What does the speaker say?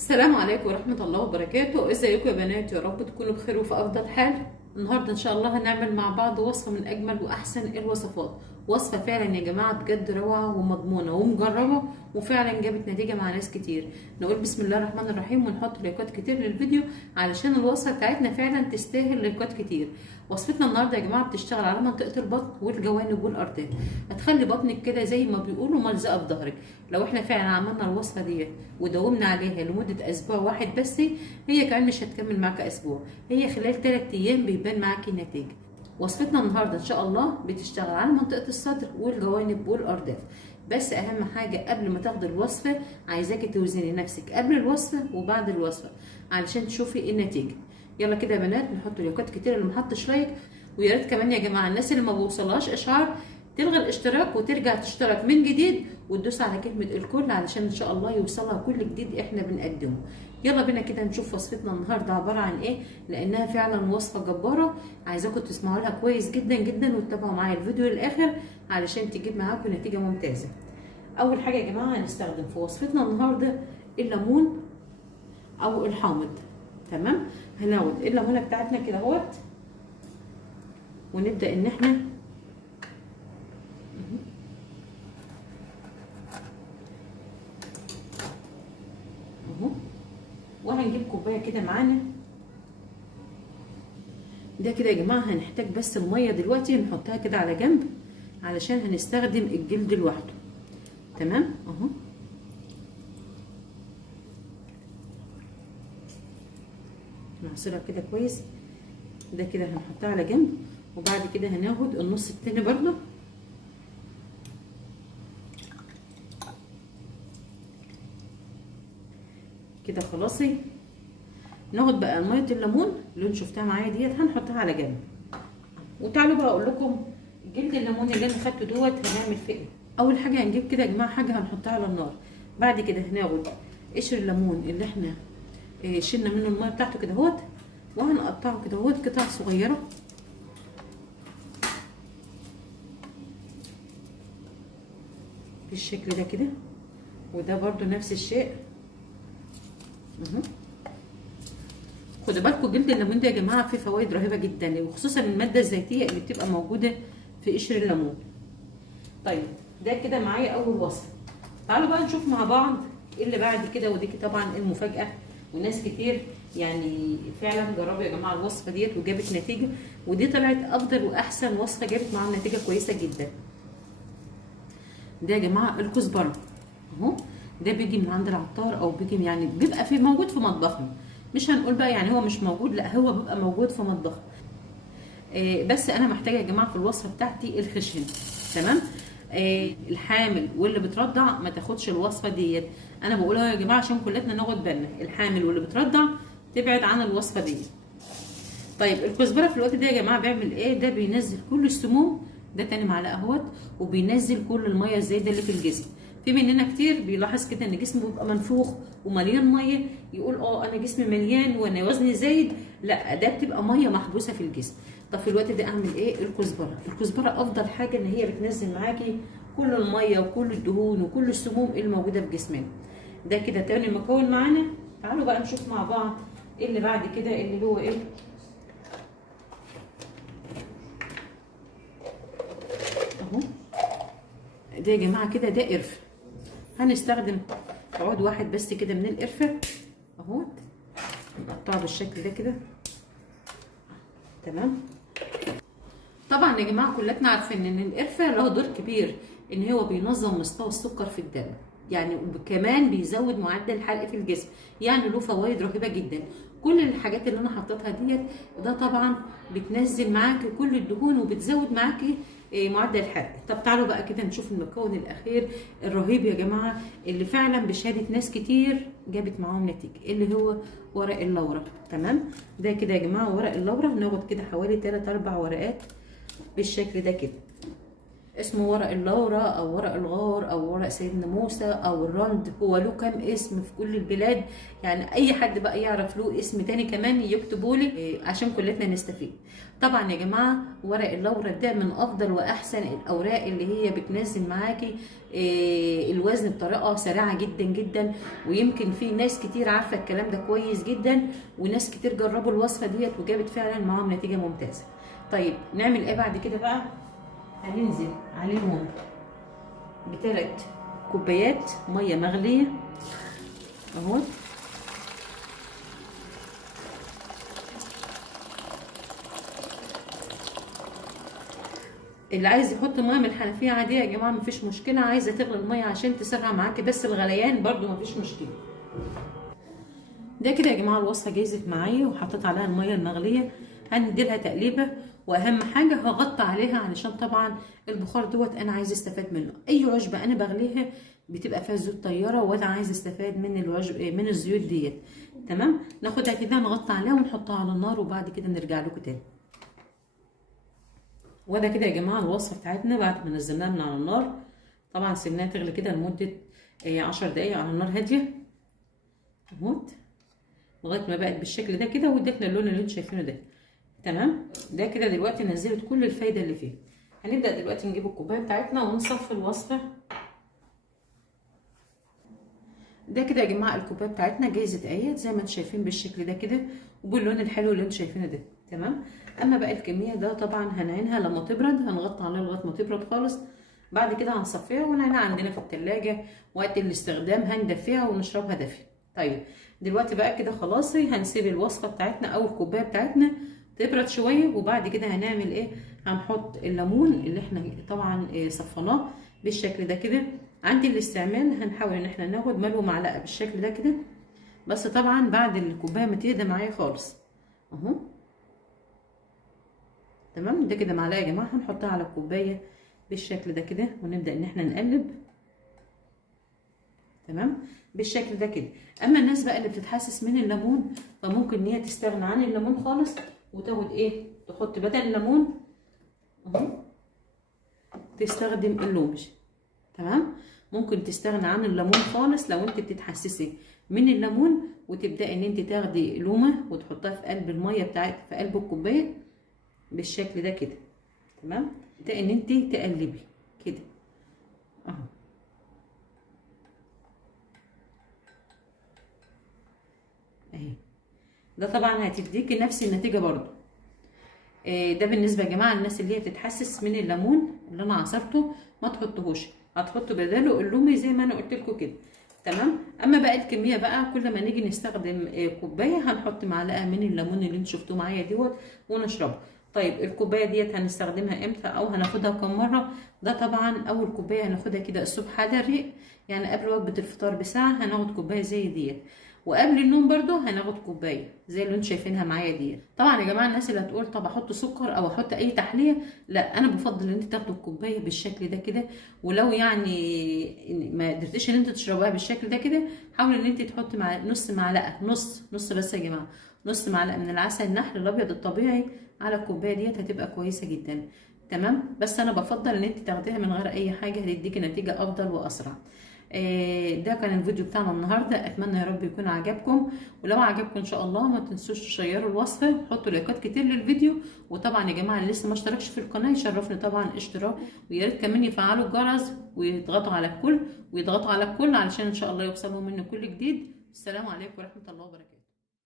السلام عليكم ورحمة الله وبركاته. ازيكم يا بنات؟ يا رب تكونوا بخير وفي افضل حال. النهاردة ان شاء الله هنعمل مع بعض وصفة من اجمل واحسن الوصفات. وصفة فعلا يا جماعة بجد روعة ومضمونة ومجربة وفعلا جابت نتيجة مع ناس كتير. نقول بسم الله الرحمن الرحيم ونحط لايكات كتير للفيديو علشان الوصفة بتاعتنا فعلا تستاهل لايكات كتير. وصفتنا النهارده يا جماعة بتشتغل على منطقة البطن والجوانب والارداف، هتخلي بطنك كده زي ما بيقولوا ملزقة في ظهرك. لو احنا فعلا عملنا الوصفة ديت وداومنا عليها لمدة اسبوع واحد بس، هي كمان مش هتكمل معاك اسبوع، هي خلال 3 ايام بيبان معاكي النتيجة. وصفتنا النهارده ان شاء الله بتشتغل على منطقة الصدر والجوانب والارداف. بس اهم حاجة قبل ما تاخدي الوصفة عايزاكي توزني نفسك قبل الوصفة وبعد الوصفة علشان تشوفي النتيجة. يلا كده يا بنات نحط لايكات كتير اللي محطش لايك، ويا ريت كمان يا جماعة الناس اللي ما بوصلهاش اشعار تلغي الاشتراك وترجع تشترك من جديد وتدوس على كلمة الكل علشان ان شاء الله يوصلها كل جديد احنا بنقدمه. يلا بينا كده نشوف وصفتنا النهارده عبارة عن ايه، لانها فعلا وصفة جبارة. عايزاكم تسمعوا لها كويس جدا جدا وتتابعوا معايا الفيديو للاخر علشان تجيب معاكم نتيجة ممتازة. اول حاجة يا جماعة هنستخدم في وصفتنا النهارده الليمون او الحامض. تمام، هناخد الليمونة بتاعتنا كده اهوت ونبدأ ان احنا وهنجيب كوبايه كده معانا. ده كده يا جماعه هنحتاج بس الميه دلوقتي نحطها كده على جنب علشان هنستخدم الجلد لوحده. تمام اهو، نعصرها كده كويس. ده كده هنحطها على جنب، وبعد كده هناخد النص التاني برضه كده. خلاصي ناخد بقى ميه الليمون اللي انت شفتها معايا ديت هنحطها على جنب. وتعالوا بقى اقول لكم جلد الليمون اللي انا خدته دوت هنعمل فيه ايه. اول حاجه هنجيب كده يا جماعه حاجه هنحطها على النار، بعد كده هناخد قشر الليمون اللي احنا شلنا منه الميه بتاعته كده اهوت، وهنقطعه كده اهوت قطع صغيره بالشكل ده كده. وده برده نفس الشيء. خدوا بالكم جلد الليمون ده يا جماعه فيه فوائد رهيبه جدا، وخصوصا الماده الزيتيه اللي بتبقى موجوده في قشر الليمون. طيب ده كده معايا اول وصفه. تعالوا بقى نشوف مع بعض اللي بعد كده، ودي طبعا المفاجاه وناس كتير يعني فعلا جربوا يا جماعه الوصفه ديت وجابت نتيجه، ودي طلعت افضل واحسن وصفه جابت معاهم نتيجه كويسه جدا. ده يا جماعه الكزبره اهو، ده بيجي من عند العطار او بيجي يعني بيبقى في موجود في مطبخنا، مش هنقول بقى يعني هو مش موجود، لا هو بيبقى موجود في مطبخنا. بس انا محتاجه يا جماعه في الوصفه بتاعتي الخشن. تمام، الحامل واللي بترضع ما تاخدش الوصفه ديت، انا بقولها يا جماعه عشان كلنا ناخد بالنا، الحامل واللي بترضع تبعد عن الوصفه ديت. طيب الكزبره في الوقت ده يا جماعه بيعمل ايه؟ ده بينزل كل السموم، ده تاني معلقه اهوت، وبينزل كل الميه الزايده اللي في الجسم. في مننا كتير بيلاحظ كده ان جسمه بيبقى منفوخ ومليان ميه، يقول انا جسمي مليان وانا وزني زايد، لا ده بتبقى ميه محبوسه في الجسم. طب في الوقت ده اعمل ايه؟ الكزبره. الكزبره افضل حاجه ان هي بتنزل معاكي كل الميه وكل الدهون وكل السموم اللي موجوده في جسمنا. ده كده تاني مكون معانا. تعالوا بقى نشوف مع بعض اللي بعد كده اللي هو ايه. اهو ده يا جماعه كده ده قرفه، هنستخدم عود واحد بس كده من القرفه اهو، نقطعه بالشكل ده كده. تمام، طبعا يا جماعه كلنا عارفين ان القرفه له دور كبير ان هو بينظم مستوى السكر في الدم، يعني وكمان بيزود معدل الحرق في الجسم، يعني له فوائد رهيبه جدا. كل الحاجات اللي انا حطيتها ديت ده طبعا بتنزل معاكي كل الدهون وبتزود معاكي معدل الحرق. طب تعالوا بقى كده نشوف المكون الاخير الرهيب يا جماعه اللي فعلا بشهاده ناس كتير جابت معاهم نتيجه، اللي هو ورق اللورا. تمام، ده كده يا جماعه ورق اللورا، ناخد كده حوالي 3 4 ورقات بالشكل ده كده. اسمه ورق اللورا او ورق الغار او ورق سيدنا موسى او الرند، هو له كام اسم في كل البلاد. يعني اي حد بقى يعرف له اسم تاني كمان يكتبوا لي عشان كلنا نستفيد. طبعا يا جماعه ورق اللورا ده من افضل واحسن الاوراق اللي هي بتنزل معاكي الوزن بطريقه سريعه جدا جدا. ويمكن في ناس كتير عارفه الكلام ده كويس جدا، وناس كتير جربوا الوصفه ديت وجابت فعلا معاهم نتيجه ممتازه. طيب نعمل ايه بعد كده بقى؟ هننزل عليهم ب3 كوبايات ميه مغليه اهو. اللي عايز يحط ميه من الحنفيه عاديه يا جماعه مفيش مشكله، عايزه تغلي الميه عشان تسرع معاكي بس الغليان برده مفيش مشكله. ده كده يا جماعه الوصفه جهزت معايا وحطيت عليها الميه المغليه. هنديلها تقليبه، واهم حاجه هغطي عليها علشان طبعا البخار دوت انا عايزه استفاد منه. اي عشبه انا بغليها بتبقى فيها زيوت طياره، وانا عايزه استفاد من الزيوت ديت. تمام، ناخدها كده نغطي عليها ونحطها على النار وبعد كده نرجع لكم تاني. وده كده يا جماعه الوصفه بتاعتنا بعد ما نزلناها من على النار. طبعا سيبناها تغلي كده لمده 10 دقايق على النار هاديه اهوت، لغايه ما بقت بالشكل ده كده وادتنا اللون اللي انتوا شايفينه ده. تمام، ده كده دلوقتي نزلت كل الفايده اللي فيه. هنبدا دلوقتي نجيب الكوبايه بتاعتنا ونصفي الوصفه. ده كده يا جماعه الكوبايه بتاعتنا جاهزه اهيت زي ما انتوا شايفين بالشكل ده كده وباللون الحلو اللي انتوا شايفينه ده. تمام، اما بقى الكميه ده طبعا هنعينها لما تبرد، هنغطي عليها لغايه ما تبرد خالص. بعد كده هنصفيها ونعينها عندنا في التلاجة، وقت الاستخدام هندفيها ونشربها دافيه. طيب دلوقتي بقى كده خلاص هنسيب الوصفه بتاعتنا او الكوبايه بتاعتنا تبرد شويه، وبعد كده هنعمل ايه؟ هنحط الليمون اللي احنا طبعا صفناه بالشكل ده كده. عند الاستعمال هنحاول ان احنا ناخد ملو معلقه بالشكل ده كده، بس طبعا بعد الكوبايه ما تهدى معايا خالص اهو. تمام، ده كده معلقه يا جماعه هنحطها على الكوبايه بالشكل ده كده ونبدا ان احنا نقلب. تمام بالشكل ده كده. اما الناس بقى اللي بتتحسس من الليمون فممكن ان هي تستغنى عن الليمون خالص وتاخد ايه؟ تحط بدل الليمون اهو تستخدم اللومش. تمام، ممكن تستغنى عن الليمون خالص لو انت بتتحسسي من الليمون، وتبداي ان انت تاخدي لومه وتحطها في قلب الميه بتاعت في قلب الكوبايه بالشكل ده كده. تمام، تبداي ان انت تقلبي كده اهو اهي. ده طبعا هتديكي نفس النتيجه برضو. ده بالنسبه يا جماعه للناس اللي هي بتتحسس من الليمون اللي انا عصرته ما تحطوهوش، هتحطوا بداله اللومي زي ما انا قلت لكم كده. تمام، اما بقى الكميه بقى كل ما نيجي نستخدم كوبايه هنحط معلقه من الليمون اللي انتوا شفتوه معايا دوت ونشربه. طيب الكوبايه ديت هنستخدمها امتى او هناخدها كم مره؟ ده طبعا اول كوبايه هناخدها كده الصبح على الريق، يعني قبل وجبه الفطار بساعه هناخد كوبايه زي ديت، وقبل النوم برضو هناخد كوبايه زي اللي انتوا شايفينها معايا دي. طبعا يا جماعه الناس اللي هتقول طب احط سكر او احط اي تحليه، لا انا بفضل ان انت تاخدوا الكوبايه بالشكل ده كده. ولو يعني ما قدرتيش ان انت تشربوها بالشكل ده كده، حاولي ان انت تحطي مع نص معلقه، نص بس يا جماعه، نص معلقه من العسل النحل الابيض الطبيعي على الكوبايه ديت هتبقى كويسه جدا. تمام، بس انا بفضل ان انت تاخديها من غير اي حاجه هتديكي نتيجه افضل واسرع. ده كان الفيديو بتاعنا النهارده، اتمنى يا رب يكون عجبكم. ولو عجبكم ان شاء الله ما تنسوش تشيروا الوصفه وحطوا لايكات كتير للفيديو. وطبعا يا جماعه اللي لسه ما اشتركش في القناه يشرفني طبعا اشتراك، ويا ريت كمان يفعلوا الجرس ويضغطوا على الكل علشان ان شاء الله يوصلوا مني كل جديد. السلام عليكم ورحمه الله وبركاته.